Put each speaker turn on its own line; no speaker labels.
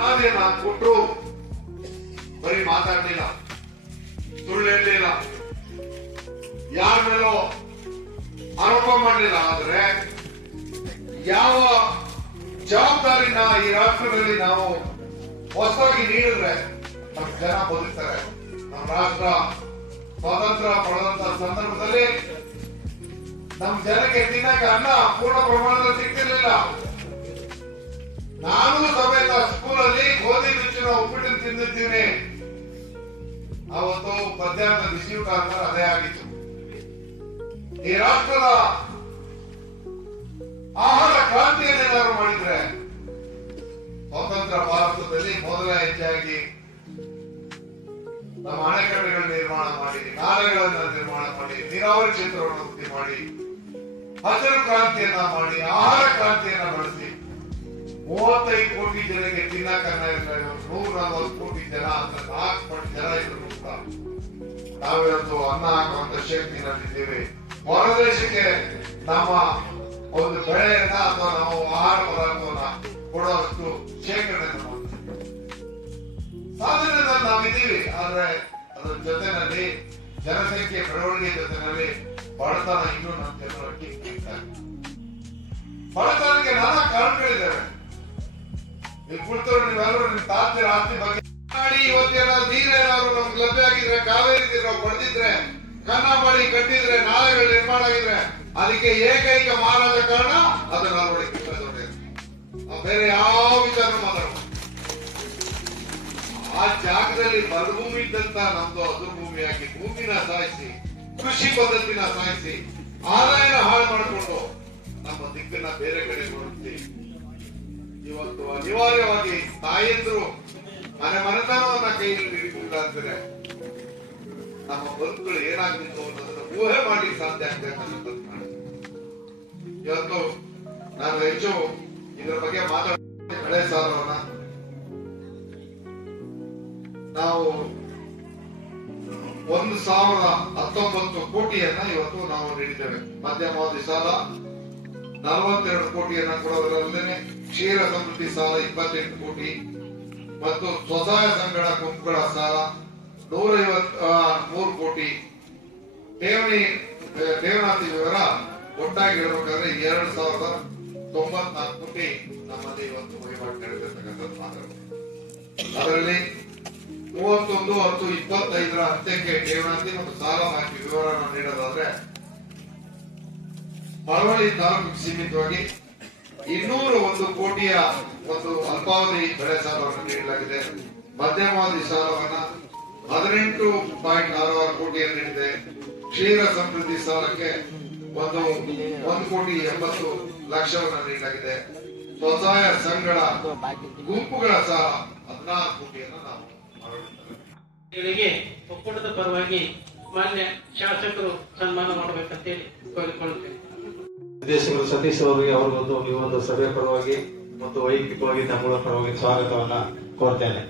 ನಾನೇನ ಕೊಟ್ಟರು ಬರೀ ಮಾತಾಡ್ಲಿಲ್ಲ ಸುಳ್ಳು ಹೇಳಲಿಲ್ಲ ಯಾರ ಮೇಲೋ ಆರೋಪ ಮಾಡಲಿಲ್ಲ, ಆದ್ರೆ ಯಾವ ಜವಾಬ್ದಾರಿನ ಈ ರಾಷ್ಟ್ರದಲ್ಲಿ ನಾವು ಹೊಸದಾಗಿ ನೀಡಿದ್ರೆ ನಮ್ಮ ಜನ ಬದುಕ್ತಾರೆ. ನಮ್ಮ ರಾಷ್ಟ್ರ ಸ್ವಾತಂತ್ರ್ಯ ಪಡೆದಂತ ಸಂದರ್ಭದಲ್ಲಿ ನಮ್ಮ ಜನಕ್ಕೆ ತಿನ್ನಕ್ಕೆ ಅನ್ನ ಪೂರ್ಣ ಪ್ರಮಾಣದಲ್ಲಿ ಸಿಗ್ತಿರ್ಲಿಲ್ಲ. ನಾನು ಉಪ್ಪಿಟ್ಟು ಅವತ್ತು ಮಧ್ಯಾಹ್ನ ಬಿಸಿಯೂಟ ಅಂದ್ರೆ ಅದೇ ಆಗಿತ್ತು. ಈ ರಾಷ್ಟ್ರದ ಆಹಾರ ಕ್ರಾಂತಿಯನ್ನೇನಾದ್ರು ಮಾಡಿದ್ರೆ ಸ್ವತಂತ್ರ ಭಾರತದಲ್ಲಿ ಮೊದಲ ಹೆಚ್ಚಾಗಿ ನಮ್ಮ ಅಣೆಕಟ್ಟೆಗಳ ನಿರ್ಮಾಣ ಮಾಡಿ ನಾಲೆಗಳನ್ನ ನಿರ್ಮಾಣ ಮಾಡಿ, ನೀರಾವರಿ ಕ್ಷೇತ್ರವನ್ನು ಮಾಡಿ ಹಸಿರು ಕ್ರಾಂತಿಯನ್ನ ಮಾಡಿ, ಆಹಾರ ಕ್ರಾಂತಿಯನ್ನ ಬಳಸಿ ಮೂವತ್ತೈದು ಕೋಟಿ ಜನಕ್ಕೆ ತಿನ್ನಕನ್ನ ನೂರ ನಲವತ್ತು ಕೋಟಿ ಜನ ಅಂತ ನಾಲ್ಕು ಕೋಟಿ ಜನ ಇದ್ರು ನಾವಿವತ್ತು ಅನ್ನ ಹಾಕುವಂತ ಶಕ್ತಿನಲ್ಲಿದ್ದೇವೆ. ಹೊರದೇಶಕ್ಕೆ ನಮ್ಮ ಒಂದು ಬೆಳೆಯನ್ನ ಅಥವಾ ನಾವು ಆಹಾರ ಪದಾರ್ಥವನ್ನ ಕೊಡುವಷ್ಟು ಶೇಖರಣೆ ಸಾಧನೆ ನಾವಿದ್ದೀವಿ, ಆದ್ರೆ ಅದರ ಜೊತೆನಲ್ಲಿ ಜನಸಂಖ್ಯೆ ಬೆಳವಣಿಗೆ ಜೊತೆನಲ್ಲಿ ಬಡತನ ಇನ್ನೂ ನಮ್ಮ ಜನರ ಬಡತನಕ್ಕೆ ನಾನಾ ಕಾರಣಗಳಿದ್ದಾವೆ. ಕುಳಿತವ್ರು ನೀವೆಲ್ಲರೂ ನಿಮ್ಮ ತಾತಿರ ಆಸ್ತಿ ಬಗ್ಗೆ ಮಾಡಿ ಇವತ್ತೇನ ನೀರೇನಾದ್ರು ನಮ್ಗೆ ಲಭ್ಯ ಆಗಿದ್ರೆ, ಕಾವೇರಿ ನಾವು ಪಡೆದಿದ್ರೆ ಕನ್ನ ಕಟ್ಟಿದ್ರೆ, ನಾಲೆಗಳು ನಿರ್ಮಾಣ ಆಗಿದ್ರೆ, ಅದಕ್ಕೆ ಏಕೈಕ ಮಾರಾದ ಕಾರಣ ಅದನ್ನ ಅಳವಡಿಕೆ ಬೇರೆ ಯಾವ ವಿಚಾರ ಮಾತಾಡೋದು ಆ ಜಾಗದಲ್ಲಿ ಮರುಭೂಮಿ ಇದ್ದಂತ ನಮ್ದು ಹಸಿರು ಭೂಮಿಯಾಗಿ ಭೂಮಿನ ಸಾಯಿಸಿ, ಕೃಷಿ ಪದ್ಧತಿನ ಸಾಯಿಸಿ, ಆದಾಯನ ಹಾಳು ಮಾಡಿಕೊಂಡು ನಮ್ಮ ದಿಕ್ಕನ್ನ ಬೇರೆ ಕಡೆ ನೋಡುತ್ತಿ ಇವತ್ತು ಅನಿವಾರ್ಯವಾಗಿ ತಾಯಂದ್ರು ಮನೆ ಮನೆತನವನ್ನ ಕೈಯಲ್ಲಿ ಹಿಡಿದಿಲ್ಲ ಅಂದ್ರೆ ನಮ್ಮ ಬದುಕುಗಳು ಏನಾಗಬೇಕು ಅನ್ನೋದನ್ನ ಊಹೆ ಮಾಡಿ ಸಾಧ್ಯ ಆಗ್ತದೆ ಇವತ್ತು ನಾನು ಹೆಚ್ಚು ಇದರ ಬಗ್ಗೆ ಮಾತಾಡ ಹಳೆ ಸಾಲವನ್ನ. ನಾವು ಒಂದು ಸಾವಿರದ ಹತ್ತೊಂಬತ್ತು ಕೋಟಿಯನ್ನ ಇವತ್ತು ನಾವು ನೀಡಿದ್ದೇವೆ. ಮಧ್ಯಮಾವಧಿ ಸಾಲ. ನಲವತ್ತೆರಡು ಕೋಟಿಯನ್ನ ಕೊಡೋದರಲ್ಲದೆ ಕ್ಷೀರ ಸಮೃದ್ಧಿ ಸಾಲ, ಇಪ್ಪತ್ತೆಂಟು ಕೋಟಿ. ಮತ್ತು ಸ್ವಸಹಾಯ ಸಂಘಗಳ ಗುಂಪುಗಳ ಸಾಲ ನೂರೈವತ್ ಮೂರು ಕೋಟಿ. ಠೇವಣಿ ಠೇವಣಾತಿ ವಿವರ ಒಟ್ಟಾಗಿ ಹೇಳ್ಬೇಕಾದ್ರೆ ಎರಡು ಸಾವಿರದ ತೊಂಬತ್ನಾಲ್ಕು ಕೋಟಿ ನಮ್ಮಲ್ಲಿ ಇವತ್ತು ವಹಿವಾಟು ನಡೆದಿರ್ತಕ್ಕಂಥದ್ದು ಮಾತ್ರ. ಅದರಲ್ಲಿ ಮೂವತ್ತೊಂದು ಹತ್ತು ಇಪ್ಪತ್ತೈದರ ಅಂತ್ಯಕ್ಕೆ ಠೇವಣಾತಿ ಮತ್ತು ಸಾಲ ಮಾಹಿತಿ ವಿವರವನ್ನು ನೀಡೋದಾದ್ರೆ ಮಳವಳ್ಳಿ ತಾಲೂಕಿಗೆ ಸೀಮಿತವಾಗಿ ಇನ್ನೂರ ಒಂದು ಕೋಟಿಯ ಒಂದು ಅಲ್ಪಾವಧಿ ಬೆಳೆ ಸಾಲವನ್ನು ನೀಡಲಾಗಿದೆ. ಮಧ್ಯಮಾವಧಿ ಸಾಲವನ್ನ ಹದಿನೆಂಟು ಪಾಯಿಂಟ್ ಆರು ಆರು ಕೋಟಿಯನ್ನು ನೀಡಿದೆ. ಕ್ಷೀರ ಸಮೃದ್ಧಿ ಸಾಲಕ್ಕೆ ಒಂದು ಒಂದು ಕೋಟಿ ಎಂಬತ್ತು ಲಕ್ಷವನ್ನು ನೀಡಲಾಗಿದೆ. ಸ್ವಸಹಾಯ ಸಂಘಗಳ ಗುಂಪುಗಳ ಸಾಲ ಹದಿನಾರು ಕೋಟಿಯನ್ನು ನಾವು
ಒಕ್ಕೂಟದ ಪರವಾಗಿ ಮಾನ್ಯ ಶಾಸಕರು ಸನ್ಮಾನ ಮಾಡಬೇಕಂತೇಳಿ ಕೋರಿಕೊಳ್ಳುತ್ತೇನೆ.
ನಿರ್ದೇಶಕರು ಸತೀಶ್ ಅವರಿಗೆ ಅವ್ರಿಗೊಂದು ಈ ಒಂದು ಸಭೆ ಪರವಾಗಿ ಮತ್ತು ವೈಯಕ್ತಿಕವಾಗಿ ತಮ್ಮಗಳ ಪರವಾಗಿ ಸ್ವಾಗತವನ್ನ ಕೋರ್ತೇನೆ.